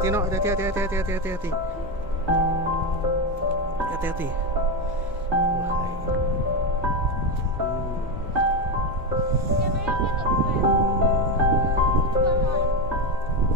hati-hati no, hati-hati. Hati-hati.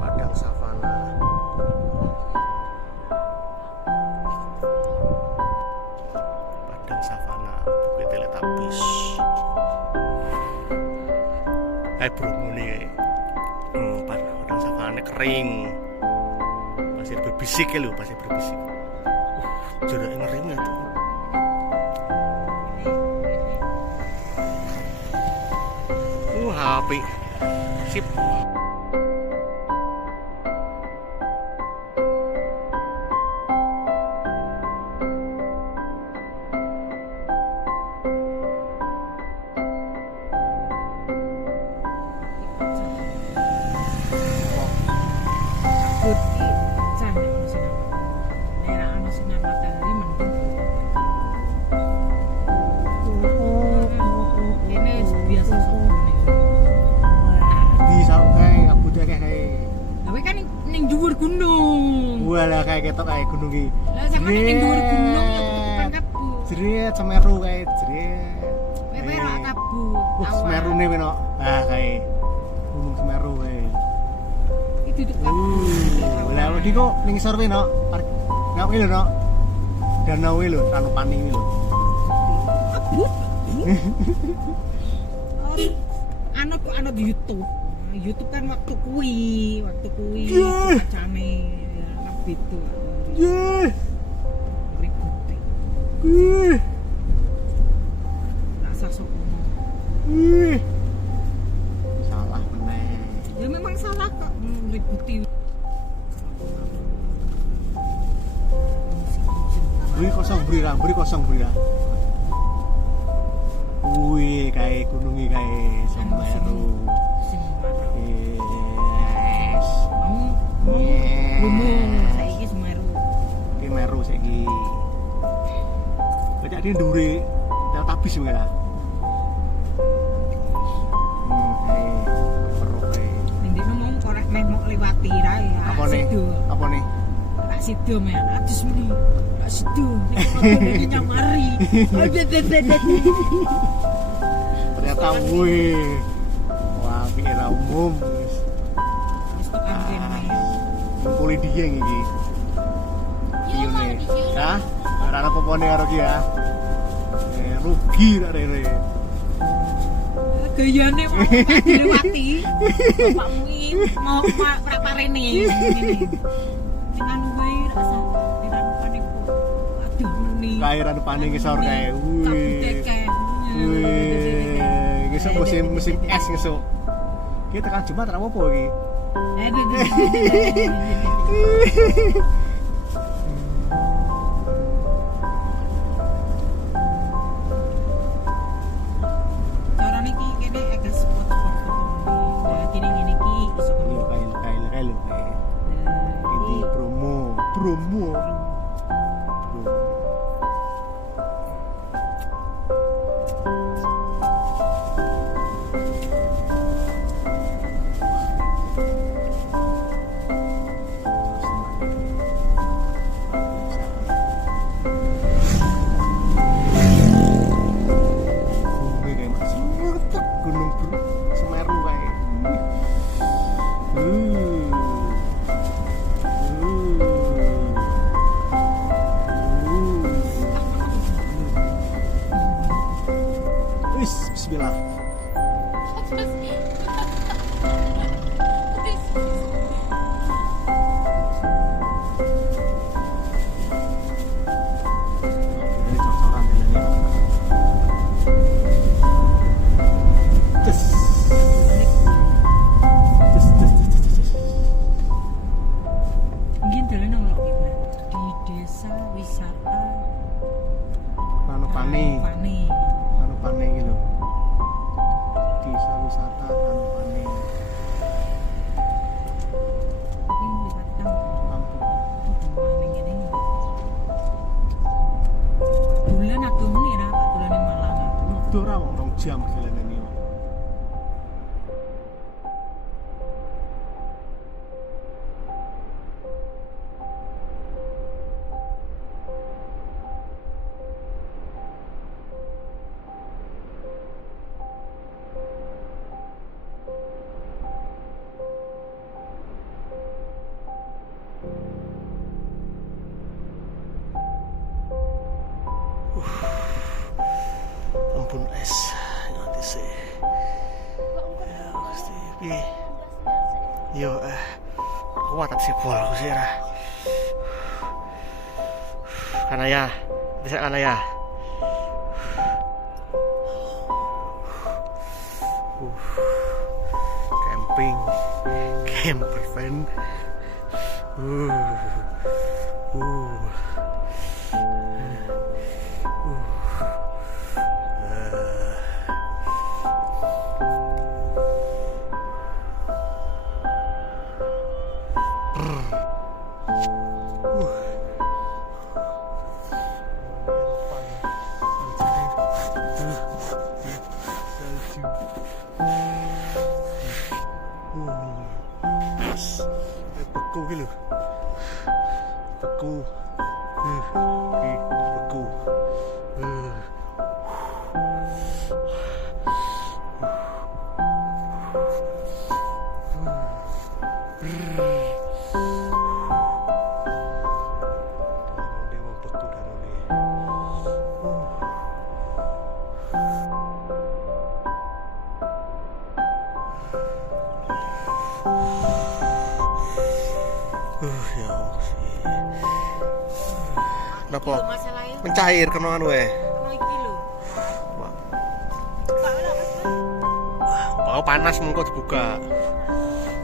Padang savana. Padang savana, Bukit Teletubbies. Bromo nih. Padang savana kering. Pasir berbisik ya lho, pasir berbisik. Jodoh ngerinya tuh. HP. Sip. Walah kayak ketok kayak gunung iki. Lah sampe ning dhuwur gunung ya ketutupan kabut. Jret Semeru kayak jret. Wewe ora kabut. Semeru ne no. Ah kayak Gunung Semeru kae. Iki tutup kabut. Lah wedi kok ning isor we no. Ngapa lho no. Danau we lho, Ranu Paning lho. Kabut. Anu di YouTube. YouTube kan waktu kuwi bacane itu. Ribut. Rasa sokono. Salah meneh. Ya memang salah kok ributi. Buri kosong beri lah. Wih, kayak gunung iki kayak Semeru. Saiki Semeru. Iki Meru saiki. Becak di ndure Teletubbies wae lah. Nek ngomong korek meh mau liwati ra ya. Apa nih? Tak sido meh. Adus meni. Tak sido. Nek nyamari. Ternyata wih. Wah, pikir umum. Kumpuli dieng iki. Iya. Hah? Ora ana popone karo ki ya. Rugi tak rene. Gayane mau diliwati. Bapakmu iki mau praparene ngene. Dengan kuwi rasa Ranu Paning kok. Aduh meni. Kae Ranu Paning ngisor kae. Wih. Ngisor musim es ngisor. Ki tekan Jumat ra apa iki. Cara niki kene agak spot-spot. Nah, kene ngene iki iso kae lho. Ini Bromo. Bismillah. Ranu Paning gitu. Desa wisata Ranu Paning. Bulan aku muni ra Pak bulan ning Malang. Ora wong 2 jam perjalanan iki. Yo, kuat sih bol aku sih lah. Karena ya, bisa karena ya. Camping, camper van. Beku gitu, beku, beku. Ya Allah sih. Kenapa? Masalahnya Mencair kenangan weh. ono iki lho. Pak ora Mas. Bau panas mengko dibuka.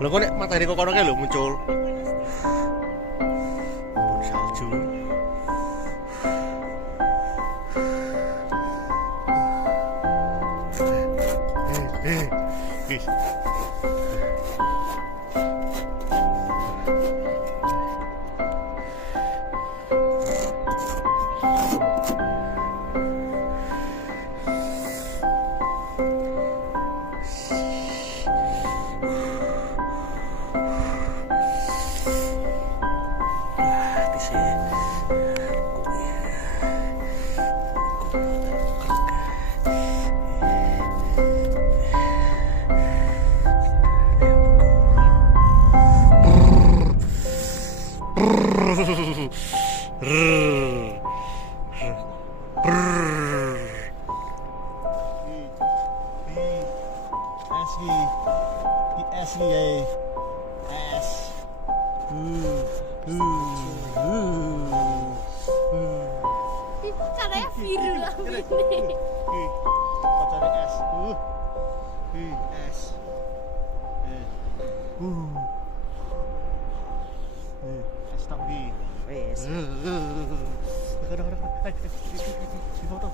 Lho kok nek matahari kok kono kae lho muncul. Bun salju. Guys. Caranya biru lah ini. Pacarnya S. S. S tapi. Wes. Di foto.